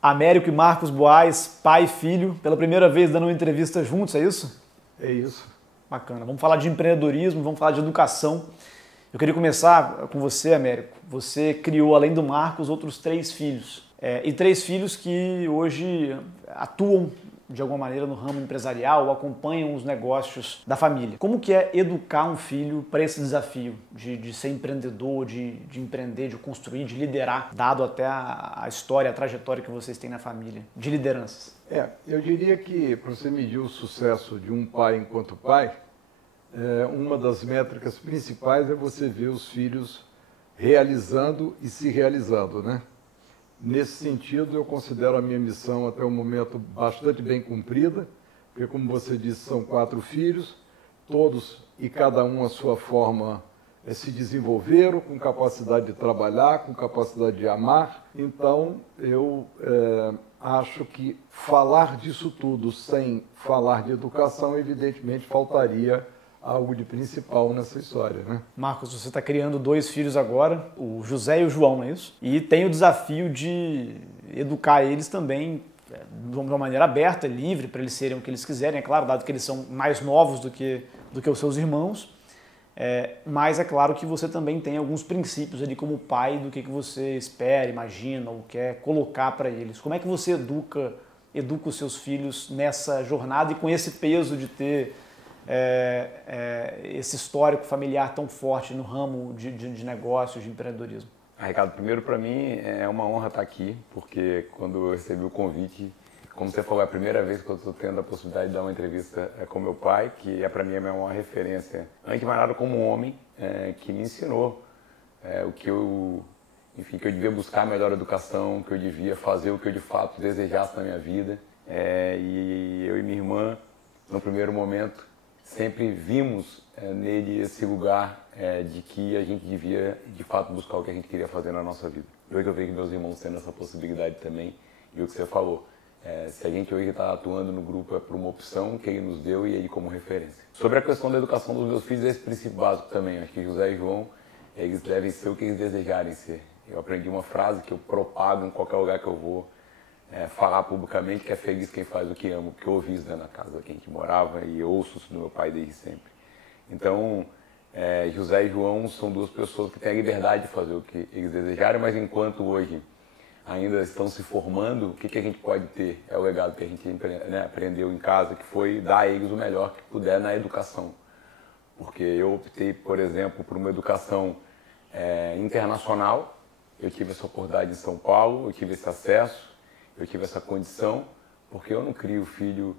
Américo e Marcos Boaz, pai e filho, pela primeira vez dando uma entrevista juntos, é isso? É isso. Bacana. Vamos falar de empreendedorismo, vamos falar de educação. Eu queria começar com você, Américo. Você criou, além do Marcos, outros 3 filhos. E 3 filhos que hoje atuam, de alguma maneira, no ramo empresarial ou acompanham os negócios da família. Como que é educar um filho para esse desafio de ser empreendedor, de empreender, de construir, de liderar, dado até a história, a trajetória que vocês têm na família, de lideranças? Eu diria que para você medir o sucesso de um pai enquanto pai, uma das métricas principais é você ver os filhos realizando e se realizando, né? Nesse sentido, eu considero a minha missão até o momento bastante bem cumprida, porque, como você disse, são 4 filhos, todos e cada um à sua forma se desenvolveram, com capacidade de trabalhar, com capacidade de amar. Então, eu acho que falar disso tudo sem falar de educação, evidentemente, faltaria algo de principal nessa história, né? Marcos, você está criando 2 filhos agora, o José e o João, não é isso? E tem o desafio de educar eles também de uma maneira aberta, livre, para eles serem o que eles quiserem, é claro, dado que eles são mais novos do que os seus irmãos, mas é claro que você também tem alguns princípios ali como pai do que você espera, imagina ou quer colocar para eles. Como é que você educa os seus filhos nessa jornada e com esse peso de ter esse histórico familiar tão forte no ramo de negócios, de empreendedorismo? Ricardo, primeiro para mim é uma honra estar aqui, porque quando eu recebi o convite, como você falou, é a primeira vez que eu estou tendo a possibilidade de dar uma entrevista com meu pai, que para mim é uma referência, antes de mais nada, como um homem que me ensinou o que que eu devia buscar a melhor educação, que eu devia fazer o que eu de fato desejasse na minha vida. E eu e minha irmã, no primeiro momento, sempre vimos nele esse lugar de que a gente devia, de fato, buscar o que a gente queria fazer na nossa vida. Hoje eu vejo meus irmãos tendo essa possibilidade também, e o que você falou, se a gente hoje está atuando no grupo é por uma opção que ele nos deu e ele como referência. Sobre a questão da educação dos meus filhos, esse princípio básico também, acho que José e João, eles devem ser o que eles desejarem ser. Eu aprendi uma frase que eu propago em qualquer lugar que eu vou, falar publicamente, que é feliz quem faz o que ama, porque eu ouvi isso na casa que a gente morava e eu ouço isso do meu pai desde sempre. Então, José e João são 2 pessoas que têm a liberdade de fazer o que eles desejarem, mas enquanto hoje ainda estão se formando, o que a gente pode ter? É o legado que a gente aprendeu em casa, que foi dar a eles o melhor que puder na educação. Porque eu optei, por exemplo, por uma educação internacional, eu tive essa oportunidade em São Paulo, eu tive esse acesso, eu tive essa condição, porque eu não crio filho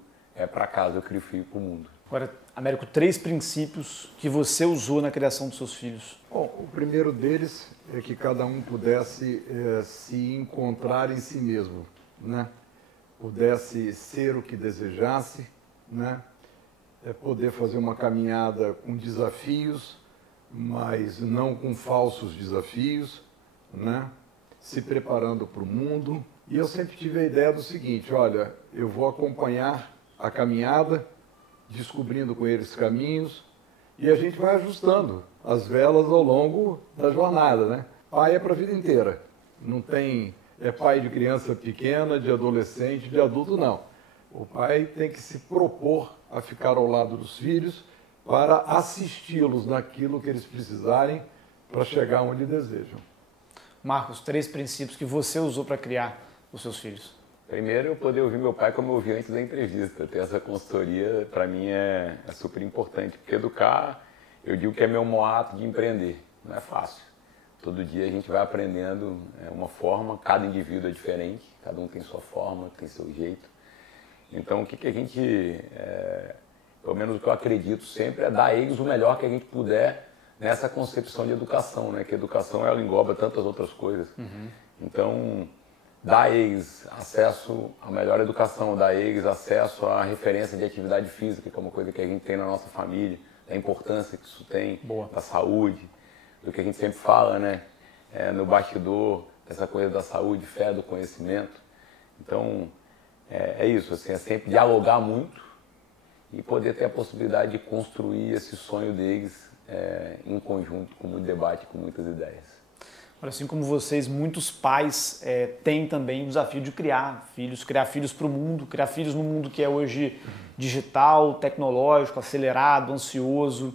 para casa, eu crio filho para o mundo. Agora, Américo, 3 princípios que você usou na criação dos seus filhos. Bom, o primeiro deles é que cada um pudesse se encontrar em si mesmo, né? Pudesse ser o que desejasse, né? Poder fazer uma caminhada com desafios, mas não com falsos desafios, né? Se preparando para o mundo. E eu sempre tive a ideia do seguinte, olha, eu vou acompanhar a caminhada, descobrindo com eles caminhos, e a gente vai ajustando as velas ao longo da jornada, né? Pai é para a vida inteira. Não tem pai de criança pequena, de adolescente, de adulto, não. O pai tem que se propor a ficar ao lado dos filhos para assisti-los naquilo que eles precisarem para chegar onde desejam. Marcos, 3 princípios que você usou para criar os seus filhos. Primeiro, eu poder ouvir meu pai como eu ouvi antes da entrevista. Ter essa consultoria, para mim, é super importante. Porque educar, eu digo que é meu maior ato de empreender. Não é fácil. Todo dia a gente vai aprendendo uma forma, cada indivíduo é diferente, cada um tem sua forma, tem seu jeito. Então, o que a gente, pelo menos o que eu acredito sempre, é dar a eles o melhor que a gente puder nessa concepção de educação, né? Que a educação, ela engloba tantas outras coisas. Então, dar a eles acesso à melhor educação, dar a eles acesso à referência de atividade física, que é uma coisa que a gente tem na nossa família, da importância que isso tem, da saúde, do que a gente sempre fala, né? No bastidor, dessa coisa da saúde, fé, do conhecimento. Então, é isso, assim, é sempre dialogar muito e poder ter a possibilidade de construir esse sonho deles em conjunto, com muito debate, com muitas ideias. Assim como vocês, muitos pais têm também o desafio de criar filhos para o mundo, criar filhos no mundo que é hoje digital, tecnológico, acelerado, ansioso.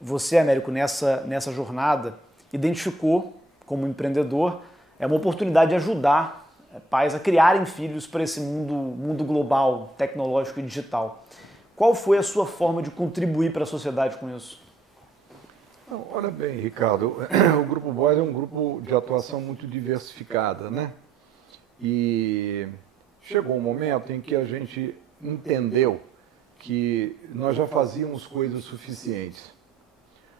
Você, Américo, nessa jornada, identificou como empreendedor uma oportunidade de ajudar pais a criarem filhos para esse mundo global, tecnológico e digital. Qual foi a sua forma de contribuir para a sociedade com isso? Olha bem, Ricardo, o Grupo Boys é um grupo de atuação muito diversificada, né? E chegou um momento em que a gente entendeu que nós já fazíamos coisas suficientes.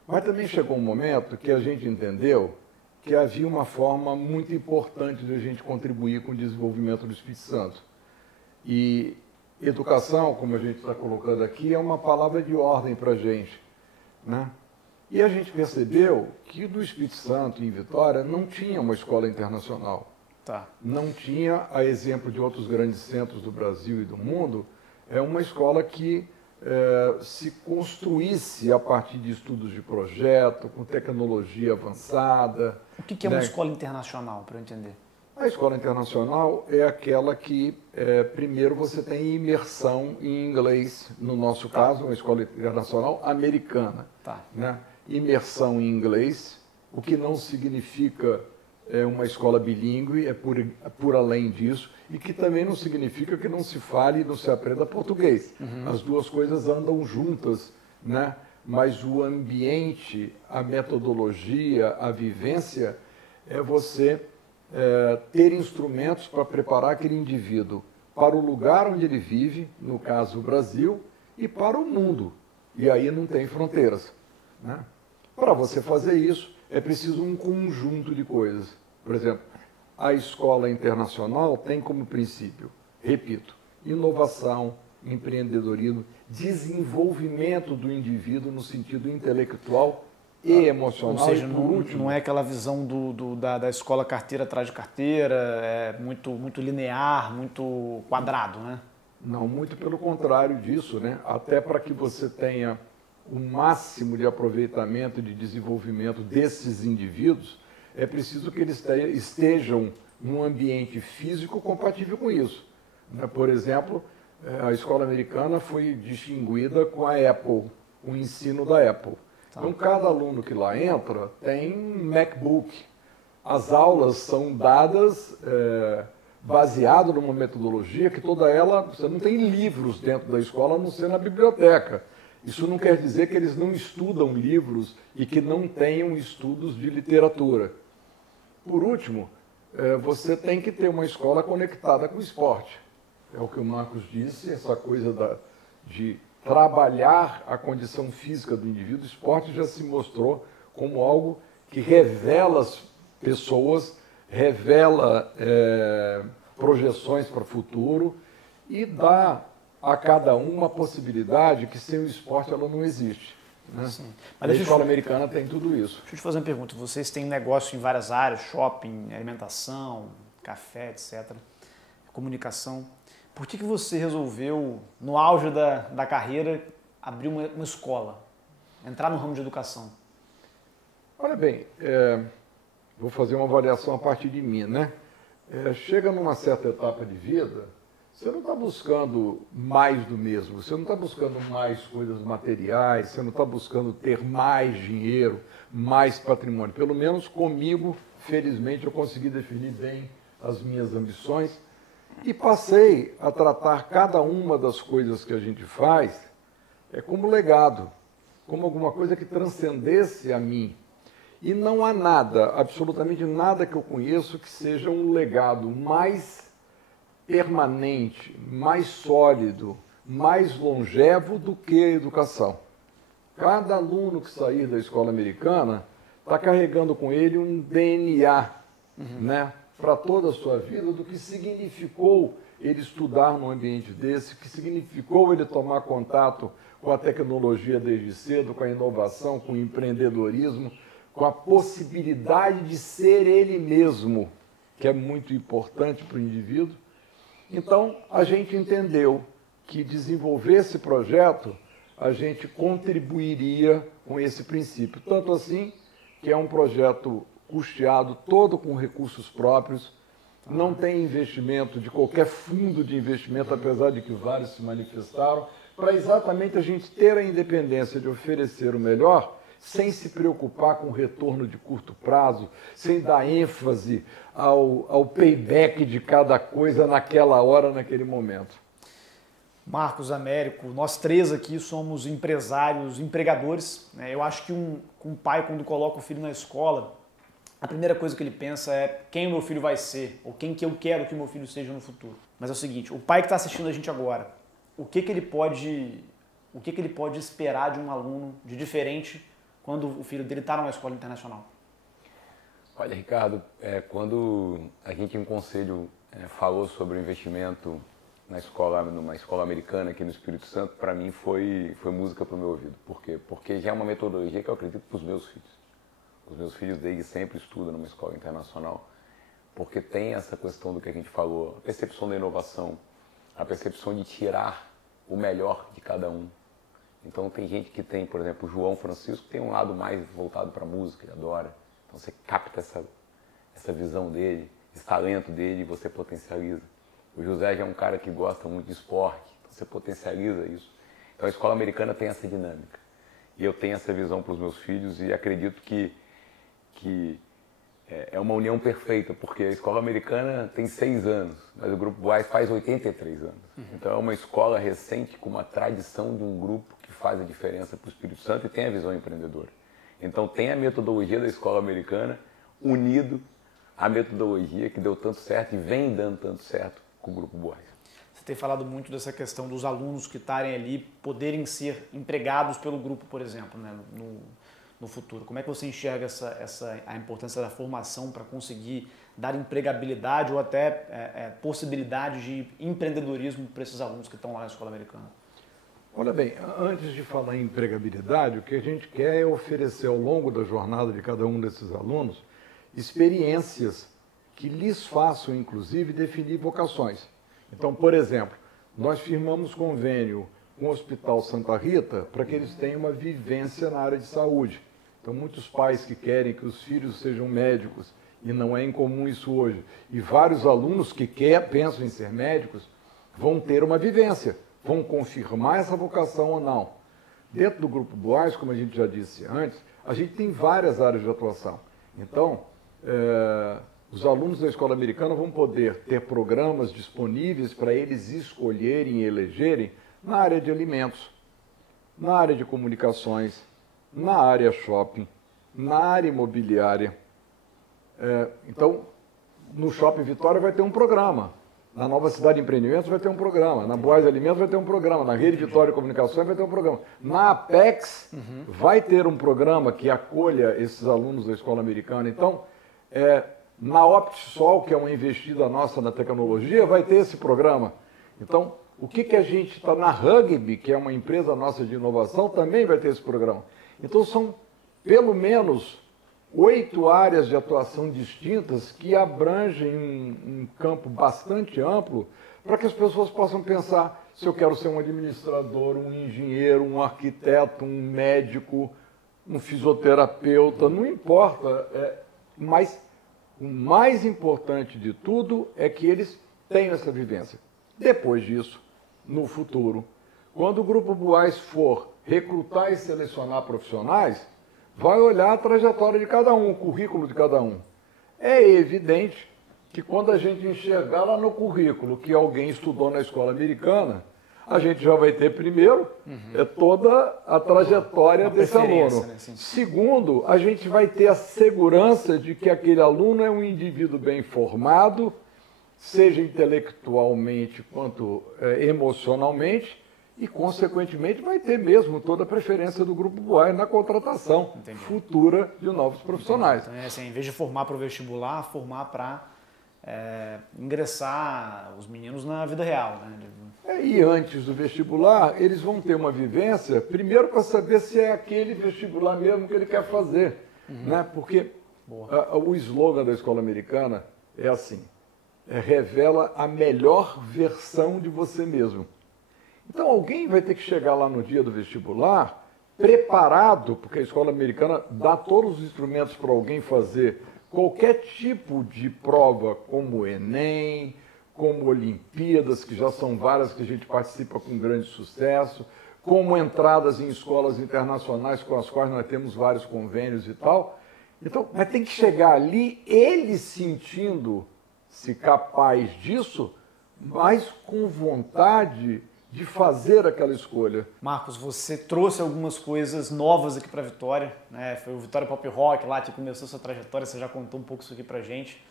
Mas também chegou um momento que a gente entendeu que havia uma forma muito importante de a gente contribuir com o desenvolvimento do Espírito Santo. E educação, como a gente está colocando aqui, é uma palavra de ordem para a gente, né? E a gente percebeu que do Espírito Santo, em Vitória, não tinha uma escola internacional. Tá. Não tinha, a exemplo de outros grandes centros do Brasil e do mundo, uma escola que se construísse a partir de estudos de projeto, com tecnologia avançada. O que é uma escola internacional, para eu entender? A escola internacional é aquela que, primeiro, você tem imersão em inglês, no nosso caso, uma escola internacional americana. Tá. Né? Imersão em inglês, o que não significa uma escola bilíngue, é por além disso, e que também não significa que não se fale e não se aprenda português. As duas coisas andam juntas, né? Mas o ambiente, a metodologia, a vivência, é você ter instrumentos para preparar aquele indivíduo para o lugar onde ele vive, no caso o Brasil, e para o mundo. E aí não tem fronteiras, né? Para você fazer isso, é preciso um conjunto de coisas. Por exemplo, a escola internacional tem como princípio, repito, inovação, empreendedorismo, desenvolvimento do indivíduo no sentido intelectual e emocional. Ou seja, não é aquela visão da escola carteira atrás de carteira, muito linear, muito quadrado, né? Não, muito pelo contrário disso, né? Até para que você tenha o máximo de aproveitamento e de desenvolvimento desses indivíduos, é preciso que eles estejam num ambiente físico compatível com isso. Por exemplo, a escola americana foi distinguida com a Apple, o ensino da Apple. Então, cada aluno que lá entra tem um MacBook. As aulas são dadas baseado numa metodologia que toda ela, você não tem livros dentro da escola, a não ser na biblioteca. Isso não quer dizer que eles não estudam livros e que não tenham estudos de literatura. Por último, você tem que ter uma escola conectada com o esporte. É o que o Marcos disse, essa coisa de trabalhar a condição física do indivíduo. O esporte já se mostrou como algo que revela as pessoas, revela projeções para o futuro e dá a cada um uma possibilidade que sem o esporte ela não existe. Né? Mas a escola americana tem tudo isso. Deixa eu te fazer uma pergunta. Vocês têm negócio em várias áreas, shopping, alimentação, café, etc., comunicação. Por que você resolveu, no auge da carreira, abrir uma escola, entrar no ramo de educação? Olha bem, vou fazer uma avaliação a partir de mim, né? Chega numa certa etapa de vida, você não está buscando mais do mesmo, você não está buscando mais coisas materiais, você não está buscando ter mais dinheiro, mais patrimônio. Pelo menos comigo, felizmente, eu consegui definir bem as minhas ambições e passei a tratar cada uma das coisas que a gente faz como legado, como alguma coisa que transcendesse a mim. E não há nada, absolutamente nada que eu conheço que seja um legado mais permanente, mais sólido, mais longevo do que a educação. Cada aluno que sair da escola americana está carregando com ele um DNA, né, para toda a sua vida, do que significou ele estudar num ambiente desse, que significou ele tomar contato com a tecnologia desde cedo, com a inovação, com o empreendedorismo, com a possibilidade de ser ele mesmo, que é muito importante para o indivíduo. Então, a gente entendeu que desenvolver esse projeto, a gente contribuiria com esse princípio. Tanto assim que é um projeto custeado todo com recursos próprios, não tem investimento de qualquer fundo de investimento, apesar de que vários se manifestaram, para exatamente a gente ter a independência de oferecer o melhor, sem se preocupar com o retorno de curto prazo, sem dar ênfase ao payback de cada coisa naquela hora, naquele momento. Marcos, Américo, nós três aqui somos empresários, empregadores. Eu acho que um pai, quando coloca o filho na escola, a primeira coisa que ele pensa é quem o meu filho vai ser, ou quem que eu quero que o meu filho seja no futuro. Mas é o seguinte, o pai que está assistindo a gente agora, o que ele pode esperar de um aluno de diferente quando o filho dele está numa escola internacional? Olha, Ricardo, quando a gente em conselho falou sobre o investimento numa escola americana aqui no Espírito Santo, para mim foi música para o meu ouvido. Por quê? Porque já é uma metodologia que eu acredito para os meus filhos. Os meus filhos desde sempre estudam numa escola internacional, porque tem essa questão do que a gente falou, a percepção da inovação, a percepção de tirar o melhor de cada um. Então tem gente que tem, por exemplo, o João Francisco, que tem um lado mais voltado para a música, ele adora. Então você capta essa visão dele, esse talento dele e você potencializa. O José já é um cara que gosta muito de esporte, então você potencializa isso. Então a escola americana tem essa dinâmica. E eu tenho essa visão para os meus filhos e acredito que é uma união perfeita, porque a escola americana tem 6 anos, mas o Grupo Boás faz 83 anos. Então é uma escola recente com uma tradição de um grupo que faz a diferença para o Espírito Santo e tem a visão empreendedora. Então tem a metodologia da escola americana unido à metodologia que deu tanto certo e vem dando tanto certo com o Grupo Boás. Você tem falado muito dessa questão dos alunos que estarem ali, poderem ser empregados pelo grupo, por exemplo, né, no futuro. Como é que você enxerga a importância da formação para conseguir dar empregabilidade ou até possibilidade de empreendedorismo para esses alunos que estão lá na escola americana? Olha bem, antes de falar em empregabilidade, o que a gente quer é oferecer ao longo da jornada de cada um desses alunos experiências que lhes façam, inclusive, definir vocações. Então, por exemplo, nós firmamos convênio com o Hospital Santa Rita para que eles tenham uma vivência na área de saúde. Então, muitos pais que querem que os filhos sejam médicos, e não é incomum isso hoje, e vários alunos que pensam em ser médicos, vão ter uma vivência, vão confirmar essa vocação ou não. Dentro do Grupo Boás, como a gente já disse antes, a gente tem várias áreas de atuação. Então, os alunos da escola americana vão poder ter programas disponíveis para eles escolherem e elegerem na área de alimentos, na área de comunicações, na área shopping, na área imobiliária. Então, no Shopping Vitória vai ter um programa, na Nova Cidade de Empreendimentos vai ter um programa, na Boás Alimentos vai ter um programa, na Rede Vitória Comunicações vai ter um programa. Na Apex vai ter um programa que acolha esses alunos da escola americana. Então, na Optisol, que é uma investida nossa na tecnologia, vai ter esse programa. Então, o que a gente está na Rugby, que é uma empresa nossa de inovação, também vai ter esse programa. Então, são pelo menos 8 áreas de atuação distintas que abrangem um campo bastante amplo para que as pessoas possam pensar se eu quero ser um administrador, um engenheiro, um arquiteto, um médico, um fisioterapeuta, não importa. Mas o mais importante de tudo é que eles tenham essa vivência. Depois disso, no futuro, quando o Grupo Boás for recrutar e selecionar profissionais, vai olhar a trajetória de cada um, o currículo de cada um. É evidente que quando a gente enxergar lá no currículo que alguém estudou na escola americana, a gente já vai ter, primeiro, toda a trajetória desse aluno. Né? Segundo, a gente vai ter a segurança de que aquele aluno é um indivíduo bem formado, seja intelectualmente quanto emocionalmente, e, consequentemente, vai ter mesmo toda a preferência do Grupo Boás na contratação futura de novos profissionais. Então, assim, em vez de formar para o vestibular, formar para ingressar os meninos na vida real. Né? E antes do vestibular, eles vão ter uma vivência, primeiro para saber se é aquele vestibular mesmo que ele quer fazer. Né? Porque o slogan da escola americana é assim, revela a melhor versão de você mesmo. Então alguém vai ter que chegar lá no dia do vestibular preparado, porque a escola americana dá todos os instrumentos para alguém fazer qualquer tipo de prova, como o Enem, como Olimpíadas, que já são várias que a gente participa com grande sucesso, como entradas em escolas internacionais com as quais nós temos vários convênios e tal. Então, mas tem que chegar ali ele sentindo-se capaz disso, mas com vontade de fazer aquela escolha. Marcos, você trouxe algumas coisas novas aqui para a Vitória, né? Foi o Vitória Pop Rock lá que começou sua trajetória, você já contou um pouco isso aqui para a gente.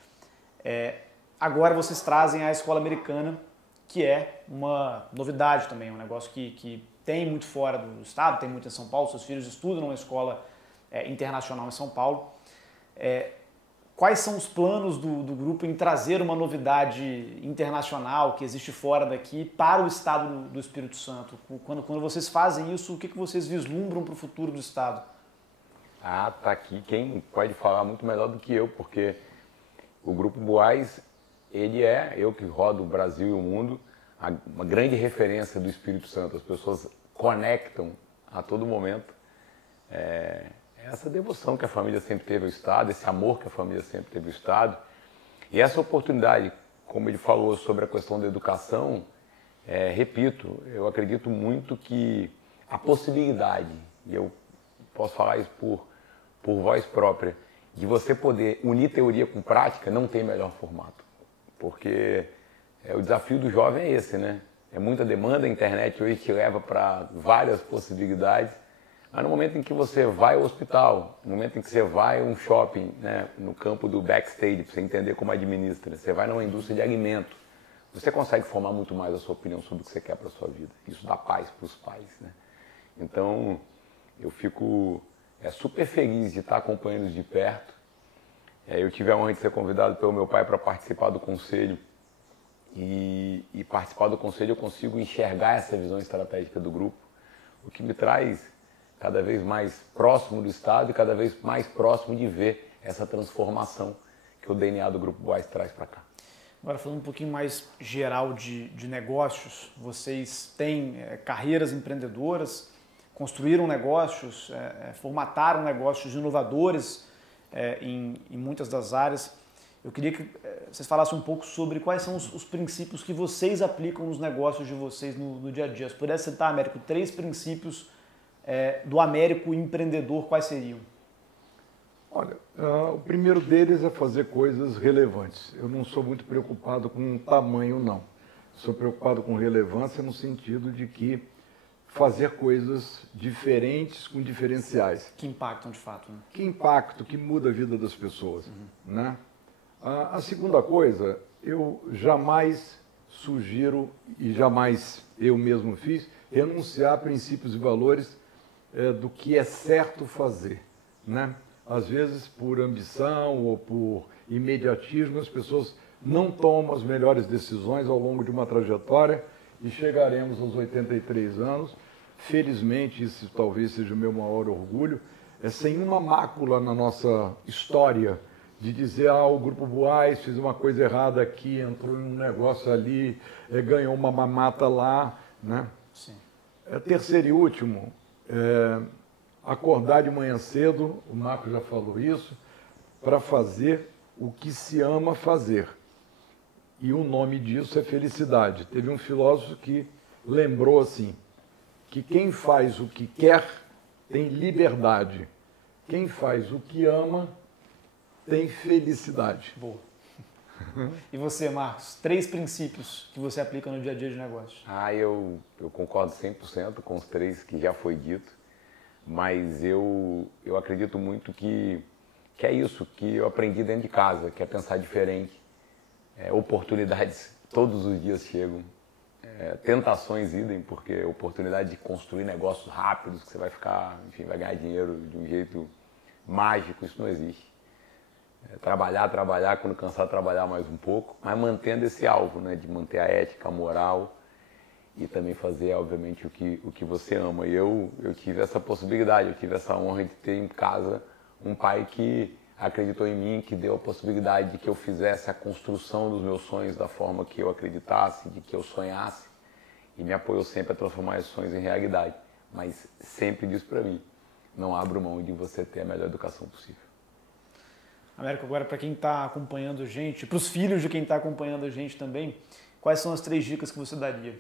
Agora vocês trazem a escola americana, que é uma novidade também, um negócio que tem muito fora do estado, tem muito em São Paulo, seus filhos estudam numa escola internacional em São Paulo. Quais são os planos do grupo em trazer uma novidade internacional que existe fora daqui para o estado do Espírito Santo? Quando vocês fazem isso, o que vocês vislumbram para o futuro do estado? Tá aqui quem pode falar muito melhor do que eu, porque o Grupo Boaz, eu que rodo o Brasil e o mundo, uma grande referência do Espírito Santo. As pessoas conectam a todo momento essa devoção que a família sempre teve ao Estado, esse amor que a família sempre teve ao Estado. E essa oportunidade, como ele falou sobre a questão da educação, repito, eu acredito muito que a possibilidade, e eu posso falar isso por voz própria, de você poder unir teoria com prática, não tem melhor formato. Porque o desafio do jovem é esse, né? É muita demanda, a internet hoje te leva para várias possibilidades, mas no momento em que você vai ao hospital, no momento em que você vai a um shopping, né, no campo do backstage, para você entender como administra, você vai numa indústria de alimento, você consegue formar muito mais a sua opinião sobre o que você quer para a sua vida. Isso dá paz para os pais, né? Então, eu fico super feliz de estar acompanhando isso de perto. Eu tive a honra de ser convidado pelo meu pai para participar do conselho. E participar do conselho eu consigo enxergar essa visão estratégica do grupo, o que me traz cada vez mais próximo do Estado e cada vez mais próximo de ver essa transformação que o DNA do Grupo Boaz traz para cá. Agora, falando um pouquinho mais geral de negócios, vocês têm carreiras empreendedoras, construíram negócios, formataram negócios inovadores em muitas das áreas. Eu queria que vocês falassem um pouco sobre quais são os princípios que vocês aplicam nos negócios de vocês no dia a dia. Se pudesse citar, Américo, 3 princípios do Américo empreendedor, quais seriam? Olha, o primeiro deles é fazer coisas relevantes. Eu não sou muito preocupado com tamanho, não. Sou preocupado com relevância no sentido de que fazer coisas diferentes com diferenciais. Que impactam de fato, né? Que impacto, que muda a vida das pessoas, né? A segunda coisa, eu jamais sugiro, e jamais eu mesmo fiz, renunciar a princípios e valores do que é certo fazer, né? Às vezes, por ambição ou por imediatismo, as pessoas não tomam as melhores decisões ao longo de uma trajetória e chegaremos aos 83 anos. Felizmente, isso talvez seja o meu maior orgulho, sem uma mácula na nossa história de dizer, o Grupo Boaz fez uma coisa errada aqui, entrou em um negócio ali, ganhou uma mamata lá, né? Sim. Terceiro e último, acordar de manhã cedo, o Marco já falou isso, para fazer o que se ama fazer. E o nome disso é felicidade. Teve um filósofo que lembrou assim, que quem faz o que quer tem liberdade. Quem faz o que ama tem felicidade. Boa. E você, Marcos? 3 princípios que você aplica no dia a dia de negócio. Eu concordo 100% com os 3 que já foi dito, mas eu acredito muito que é isso que eu aprendi dentro de casa, que é pensar diferente. Oportunidades todos os dias chegam. Tentações idem, porque oportunidade de construir negócios rápidos, que você vai ficar, enfim, vai ganhar dinheiro de um jeito mágico, isso não existe. Trabalhar, quando cansar, trabalhar mais um pouco, mas mantendo esse alvo, né, de manter a ética, a moral e também fazer, obviamente, o que você ama. E eu tive essa possibilidade, eu tive essa honra de ter em casa um pai que acreditou em mim, que deu a possibilidade de que eu fizesse a construção dos meus sonhos da forma que eu acreditasse, de que eu sonhasse, e me apoiou sempre a transformar esses sonhos em realidade. Mas sempre disse para mim, não abra mão de você ter a melhor educação possível. Américo, agora para quem está acompanhando a gente, para os filhos de quem está acompanhando a gente também, quais são as 3 dicas que você daria?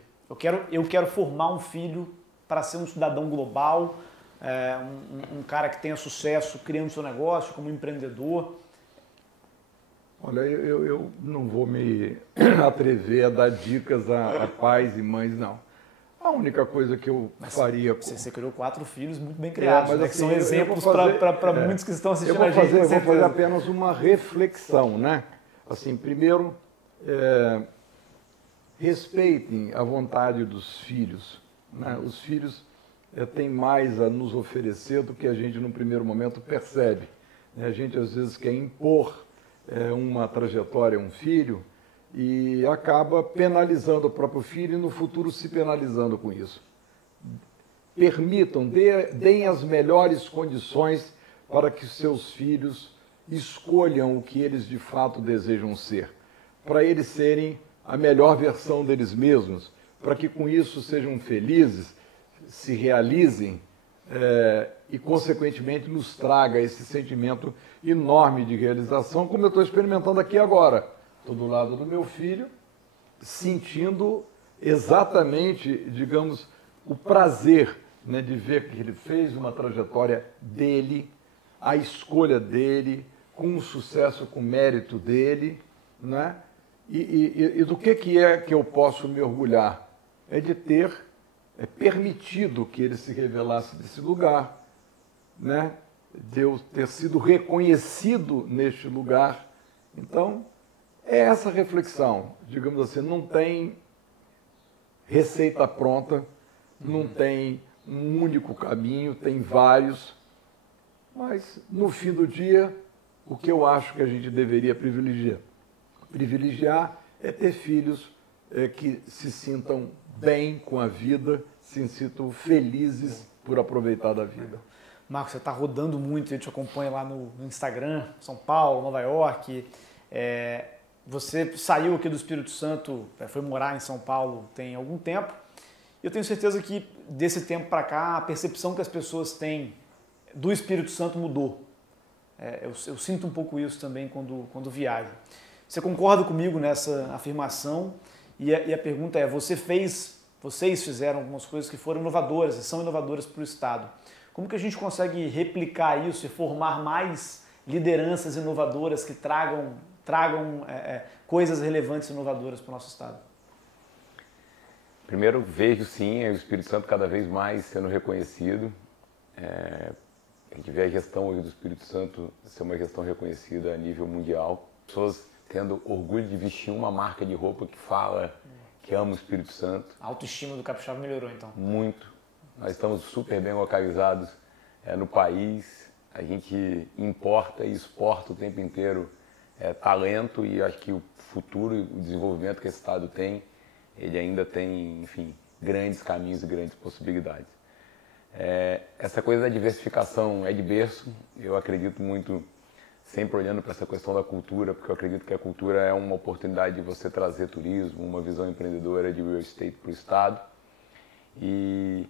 Eu quero formar um filho para ser um cidadão global, um cara que tenha sucesso criando seu negócio como empreendedor. Olha, eu não vou me atrever a dar dicas a pais e mães, não. A única coisa que eu faria... Você criou 4 filhos muito bem criados, mas né? assim, Que são exemplos para muitos que estão assistindo a gente. Eu vou fazer apenas uma reflexão, né? Assim, primeiro, respeitem a vontade dos filhos, né? Os filhos têm mais a nos oferecer do que a gente, no primeiro momento, percebe. A gente, às vezes, quer impor uma trajetória a um filho e acaba penalizando o próprio filho e no futuro se penalizando com isso. Permitam, deem as melhores condições para que seus filhos escolham o que eles de fato desejam ser, para eles serem a melhor versão deles mesmos, para que com isso sejam felizes, se realizem e, consequentemente, nos traga esse sentimento enorme de realização, como eu estou experimentando aqui agora. Estou do lado do meu filho, sentindo exatamente, digamos, o prazer, né, de ver que ele fez uma trajetória dele, a escolha dele, com um sucesso, com mérito dele, né? E do que é que eu posso me orgulhar? É de ter permitido que ele se revelasse desse lugar, né? De eu ter sido reconhecido neste lugar. Então, é essa reflexão, digamos assim, não tem receita pronta, não tem um único caminho, tem vários, mas no fim do dia, o que eu acho que a gente deveria privilegiar é ter filhos que se sintam bem com a vida, se sintam felizes por aproveitar da vida. Marcos, você está rodando muito, a gente acompanha lá no Instagram, São Paulo, Nova York. Você saiu aqui do Espírito Santo, foi morar em São Paulo tem algum tempo. Eu tenho certeza que desse tempo para cá a percepção que as pessoas têm do Espírito Santo mudou. Eu sinto um pouco isso também quando viajo. Você concorda comigo nessa afirmação? E a pergunta é, vocês fizeram algumas coisas que foram inovadoras e são inovadoras para o Estado. Como que a gente consegue replicar isso e formar mais lideranças inovadoras que tragam coisas relevantes e inovadoras para o nosso Estado? Primeiro, vejo sim o Espírito Santo cada vez mais sendo reconhecido. A gente vê a gestão hoje do Espírito Santo ser uma gestão reconhecida a nível mundial. Pessoas tendo orgulho de vestir uma marca de roupa que fala que ama o Espírito Santo. A autoestima do capixaba melhorou, então? Muito. Nós estamos super bem localizados no país. A gente importa e exporta o tempo inteiro talento e acho que o futuro e o desenvolvimento que esse Estado tem, ele ainda tem, enfim, grandes caminhos e grandes possibilidades. Essa coisa da diversificação é de berço. Eu acredito muito, sempre olhando para essa questão da cultura, porque eu acredito que a cultura é uma oportunidade de você trazer turismo, uma visão empreendedora de real estate para o Estado. E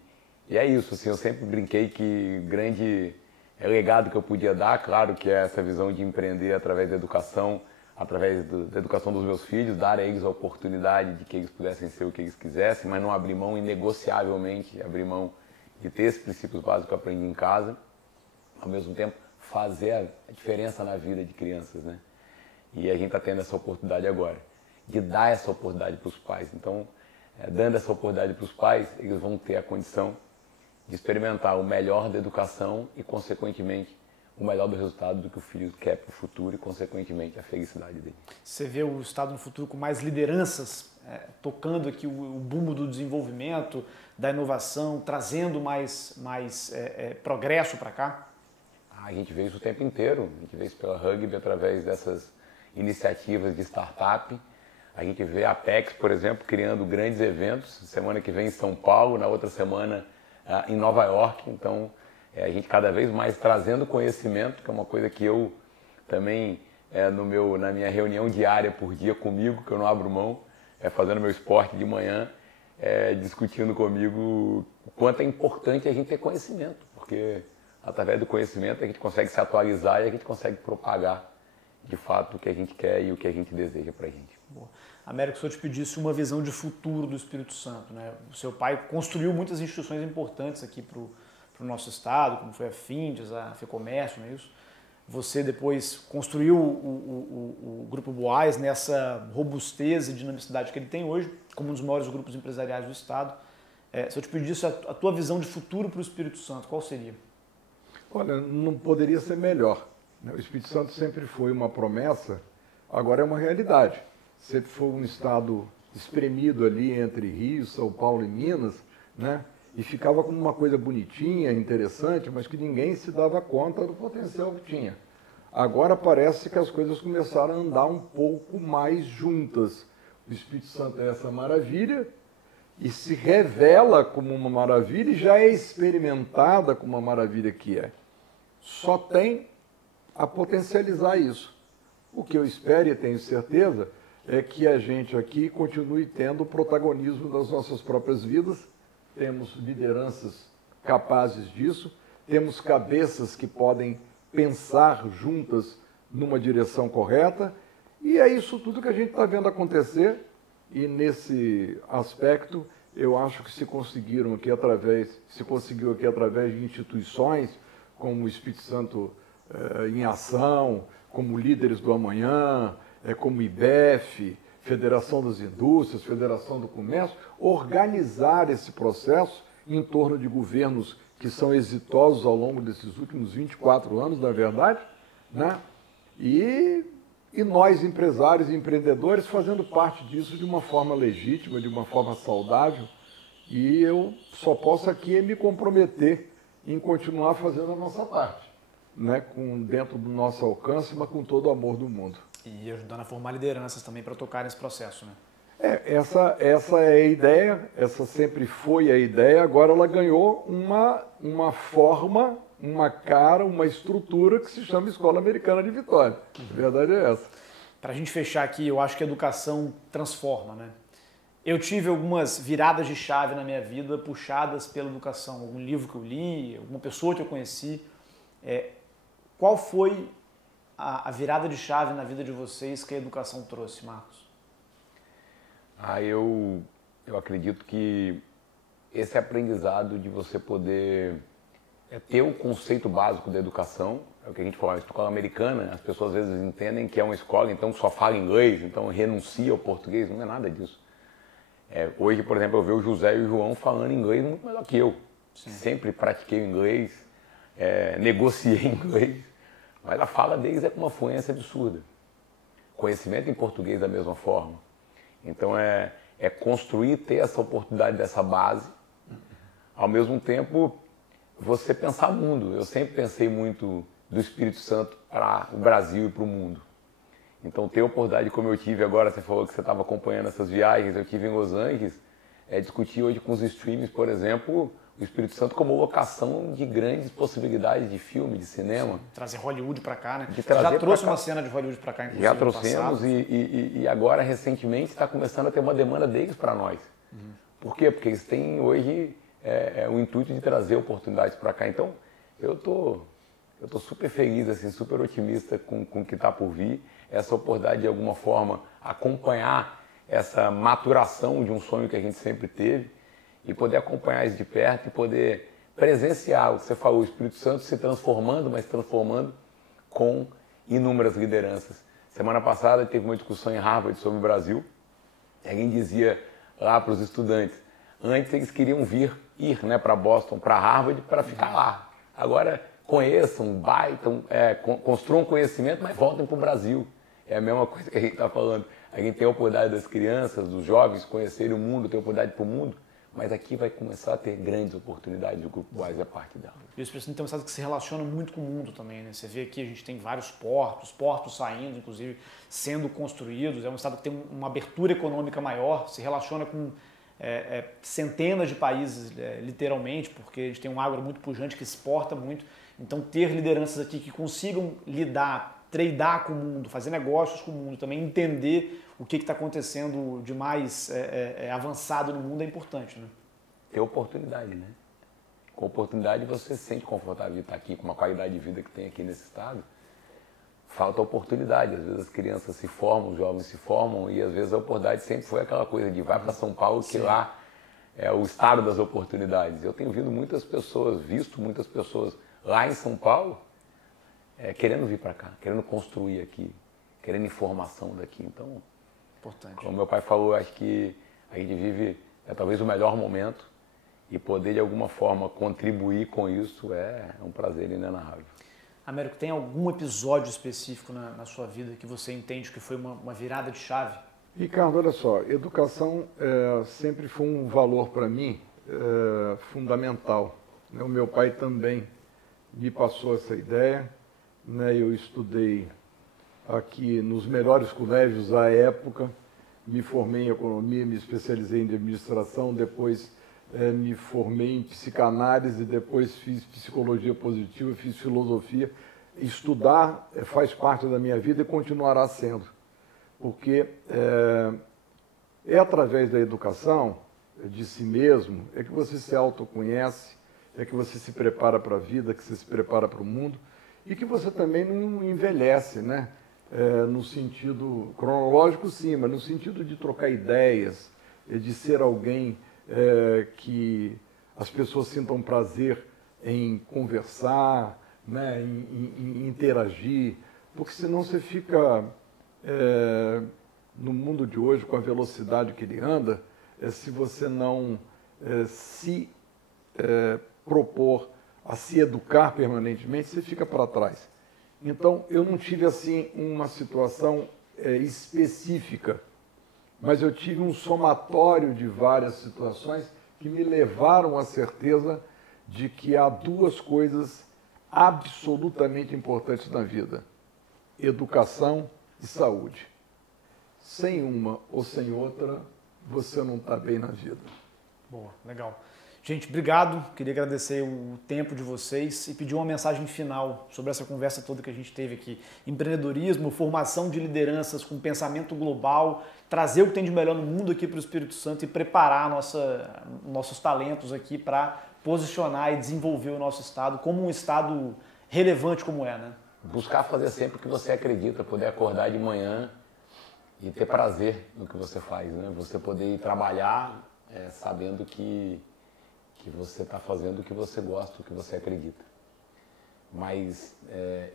é isso, assim, eu sempre brinquei que o grande legado que eu podia dar, claro que é essa visão de empreender através da educação, através da educação dos meus filhos, dar a eles a oportunidade de que eles pudessem ser o que eles quisessem, mas não abrir mão inegociavelmente, abrir mão de ter esses princípios básicos que eu aprendi em casa, ao mesmo tempo fazer a diferença na vida de crianças, né? E a gente está tendo essa oportunidade agora, de dar essa oportunidade para os pais. Então, dando essa oportunidade para os pais, eles vão ter a condição de experimentar o melhor da educação e, consequentemente, o melhor do resultado do que o filho quer para o futuro e, consequentemente, a felicidade dele. Você vê o Estado no futuro com mais lideranças, tocando aqui o bumbo do desenvolvimento, da inovação, trazendo mais progresso para cá? A gente vê isso o tempo inteiro. A gente vê isso pela Rugby através dessas iniciativas de startup. A gente vê a Apex, por exemplo, criando grandes eventos. Semana que vem em São Paulo, na outra semana em Nova York. Então, a gente cada vez mais trazendo conhecimento, que é uma coisa que eu também, na minha reunião diária por dia comigo, que eu não abro mão, fazendo meu esporte de manhã, discutindo comigo o quanto é importante a gente ter conhecimento, porque através do conhecimento a gente consegue se atualizar e a gente consegue propagar de fato, o que a gente quer e o que a gente deseja para a gente. Boa. Américo, se eu te pedisse uma visão de futuro do Espírito Santo, né? O seu pai construiu muitas instituições importantes aqui para o nosso estado, como foi a Findes, a FEComércio, não é isso? Você depois construiu o Grupo Boás nessa robustez e dinamicidade que ele tem hoje, como um dos maiores grupos empresariais do estado. Se eu te pedisse a tua visão de futuro para o Espírito Santo, qual seria? Olha, não poderia ser melhor. O Espírito Santo sempre foi uma promessa, agora é uma realidade. Sempre foi um estado espremido ali entre Rio, São Paulo e Minas, né? E ficava como uma coisa bonitinha, interessante, mas que ninguém se dava conta do potencial que tinha. Agora parece que as coisas começaram a andar um pouco mais juntas. O Espírito Santo é essa maravilha e se revela como uma maravilha e já é experimentada como uma maravilha que é. Só tem a potencializar isso. O que eu espero e tenho certeza é que a gente aqui continue tendo o protagonismo das nossas próprias vidas. Temos lideranças capazes disso, temos cabeças que podem pensar juntas numa direção correta, e é isso tudo que a gente está vendo acontecer, e nesse aspecto eu acho que se conseguiu aqui através de instituições como o Espírito Santo em Ação, como Líderes do Amanhã, como IBEF, Federação das Indústrias, Federação do Comércio, organizar esse processo em torno de governos que são exitosos ao longo desses últimos 24 anos, na verdade, né? E nós, empresários e empreendedores, fazendo parte disso de uma forma legítima, de uma forma saudável, e eu só posso aqui me comprometer em continuar fazendo a nossa parte, né? Dentro do nosso alcance, mas com todo o amor do mundo. E ajudando a formar lideranças também para tocar nesse processo, né? Essa é a ideia, essa sempre foi a ideia, agora ela ganhou uma forma, uma cara, uma estrutura que se chama Escola Americana de Vitória. A verdade é essa. Para a gente fechar aqui, eu acho que a educação transforma, né? Eu tive algumas viradas de chave na minha vida puxadas pela educação, algum livro que eu li, alguma pessoa que eu conheci. Qual foi a virada de chave na vida de vocês que a educação trouxe, Marcos? Eu acredito que esse aprendizado de você poder ter o conceito básico da educação, é o que a gente fala, a escola americana, as pessoas às vezes entendem que é uma escola, então só fala inglês, então renuncia ao português, não é nada disso. Hoje, por exemplo, eu vejo o José e o João falando inglês muito melhor que eu. Sim. Sempre pratiquei inglês, negociei inglês, mas a fala deles é com uma fluência absurda. Conhecimento em português da mesma forma. Então é construir, ter essa oportunidade dessa base, ao mesmo tempo você pensar mundo. Eu sempre pensei muito do Espírito Santo para o Brasil e para o mundo. Então ter a oportunidade como eu tive agora, você falou que você estava acompanhando essas viagens, eu tive em Los Angeles, discutir hoje com os streams, por exemplo, o Espírito Santo como locação de grandes possibilidades de filme, de cinema. Sim, trazer Hollywood para cá, né? Você já trouxe uma cena de Hollywood para cá, inclusive. Já trouxemos e agora, recentemente, está começando a ter uma demanda deles para nós. Uhum. Por quê? Porque eles têm hoje o intuito de trazer oportunidades para cá. Então, eu tô super feliz, assim, super otimista com o que está por vir. Essa oportunidade, de alguma forma, acompanhar essa maturação de um sonho que a gente sempre teve e poder acompanhar isso de perto e poder presenciar, você falou, o Espírito Santo se transformando, mas transformando com inúmeras lideranças. Semana passada teve uma discussão em Harvard sobre o Brasil. Alguém dizia lá para os estudantes, antes eles queriam ir né, para Boston, para Harvard, para ficar lá. Agora conheçam, baitam, construam conhecimento, mas voltem para o Brasil. É a mesma coisa que a gente está falando. A gente tem a oportunidade das crianças, dos jovens conhecerem o mundo, ter a oportunidade para o mundo, mas aqui vai começar a ter grandes oportunidades, o Grupo Boás é parte dela. E o Espírito Santo tem um estado que se relaciona muito com o mundo também, né? Você vê aqui, a gente tem vários portos saindo, inclusive, sendo construídos, é um estado que tem uma abertura econômica maior, se relaciona com centenas de países, literalmente, porque a gente tem um agro muito pujante que exporta muito, então ter lideranças aqui que consigam tradar com o mundo, fazer negócios com o mundo, também entender o que está acontecendo de mais avançado no mundo é importante, né? Ter oportunidade, né? Com oportunidade você se sente confortável de estar aqui, com uma qualidade de vida que tem aqui nesse estado. falta oportunidade. Às vezes as crianças se formam, os jovens se formam e às vezes a oportunidade sempre foi aquela coisa de vai para São Paulo que lá é o estado das oportunidades. Eu tenho visto muitas pessoas lá em São Paulo querendo vir para cá, querendo construir aqui, querendo informação daqui. Então, importante. Como meu pai falou, acho que a gente vive talvez o melhor momento e poder de alguma forma contribuir com isso é um prazer inenarrável. Américo, tem algum episódio específico na sua vida que você entende que foi uma virada de chave? Ricardo, olha só, educação sempre foi um valor para mim fundamental. O meu pai também me passou essa ideia. Eu estudei aqui nos melhores colégios à época, me formei em economia, me especializei em administração, depois me formei em psicanálise, depois fiz psicologia positiva, fiz filosofia. Estudar faz parte da minha vida e continuará sendo, porque é através da educação de si mesmo é que você se autoconhece, é que você se prepara para a vida, que você se prepara para o mundo e que você também não envelhece, né? No sentido cronológico, sim, mas no sentido de trocar ideias, de ser alguém que as pessoas sintam prazer em conversar, né, em interagir, porque senão você fica no mundo de hoje, com a velocidade que ele anda, se você não se propor a se educar permanentemente, você fica para trás. Então, eu não tive assim uma situação específica, mas eu tive um somatório de várias situações que me levaram à certeza de que há duas coisas absolutamente importantes na vida: educação e saúde. Sem uma ou sem outra, você não está bem na vida. Boa, legal. Gente, obrigado. Queria agradecer o tempo de vocês e pedir uma mensagem final sobre essa conversa toda que a gente teve aqui. Empreendedorismo, formação de lideranças com pensamento global, trazer o que tem de melhor no mundo aqui para o Espírito Santo e preparar nossos talentos aqui para posicionar e desenvolver o nosso estado como um estado relevante como é, né? Buscar fazer sempre o que você acredita, poder acordar de manhã e ter prazer no que você faz, né? Você poder ir trabalhar sabendo que você está fazendo o que você gosta, o que você acredita. Mas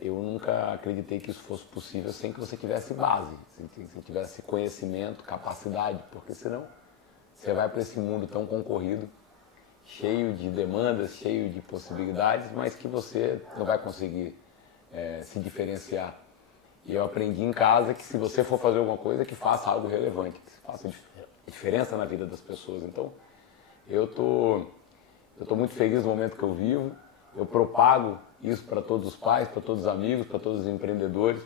eu nunca acreditei que isso fosse possível sem que você tivesse base, sem que você tivesse conhecimento, capacidade, porque senão você vai para esse mundo tão concorrido, cheio de demandas, cheio de possibilidades, mas que você não vai conseguir se diferenciar. E eu aprendi em casa que se você for fazer alguma coisa, que faça algo relevante, que faça diferença na vida das pessoas. Então, eu estou muito feliz no momento que eu vivo, eu propago isso para todos os pais, para todos os amigos, para todos os empreendedores,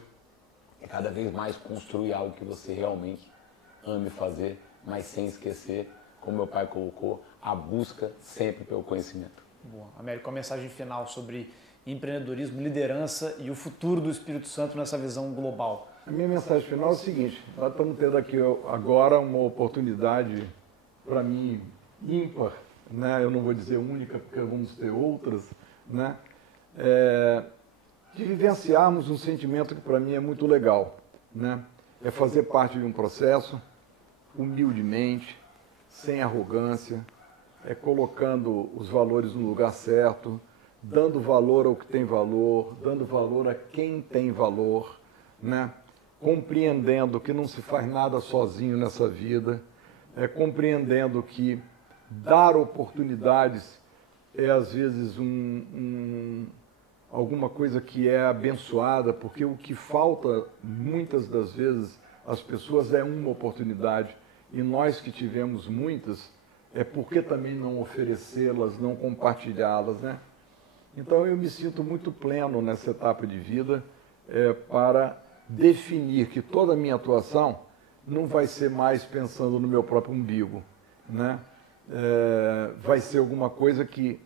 e cada vez mais construir algo que você realmente ame fazer, mas sem esquecer, como meu pai colocou, a busca sempre pelo conhecimento. Boa. Américo, a mensagem final sobre empreendedorismo, liderança e o futuro do Espírito Santo nessa visão global. A minha mensagem final é o seguinte: nós estamos tendo aqui agora uma oportunidade, para mim, ímpar, né? Eu não vou dizer única, porque vamos ter outras, né? De vivenciarmos um sentimento que para mim é muito legal, né? É fazer parte de um processo, humildemente, sem arrogância, colocando os valores no lugar certo, dando valor ao que tem valor, dando valor a quem tem valor, né? Compreendendo que não se faz nada sozinho nessa vida, compreendendo que dar oportunidades é às vezes alguma coisa que é abençoada, porque o que falta muitas das vezes às pessoas é uma oportunidade, e nós que tivemos muitas, por que também não oferecê-las, não compartilhá-las, né? Então eu me sinto muito pleno nessa etapa de vida para definir que toda a minha atuação não vai ser mais pensando no meu próprio umbigo, né? Vai ser alguma coisa que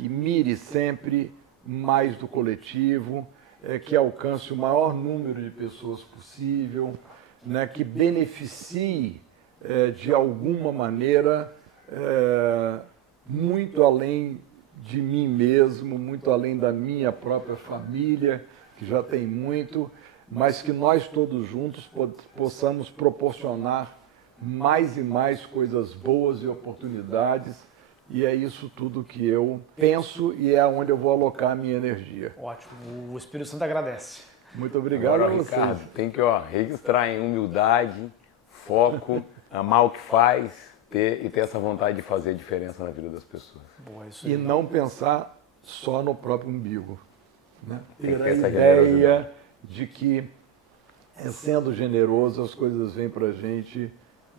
mire sempre mais do coletivo, que alcance o maior número de pessoas possível, né? Que beneficie de alguma maneira muito além de mim mesmo, muito além da minha própria família, que já tem muito, mas que nós todos juntos possamos proporcionar mais e mais coisas boas e oportunidades, e é isso tudo que eu penso e é onde eu vou alocar a minha energia. Ótimo, o Espírito Santo agradece. Muito obrigado. Agora, a vocês. Ricardo, tem que registrar em humildade, foco, amar o que faz e ter essa vontade de fazer diferença na vida das pessoas. Boa, isso E não pensar só no próprio umbigo. Né? Tem que Ter ter a essa ideia de que, sendo generoso, as coisas vêm para a gente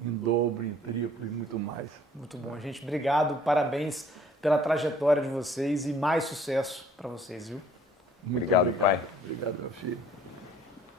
em dobro, em triplo e muito mais. Muito bom, gente. Obrigado, parabéns pela trajetória de vocês e mais sucesso para vocês, viu? Muito Obrigado, pai. Obrigado, meu filho.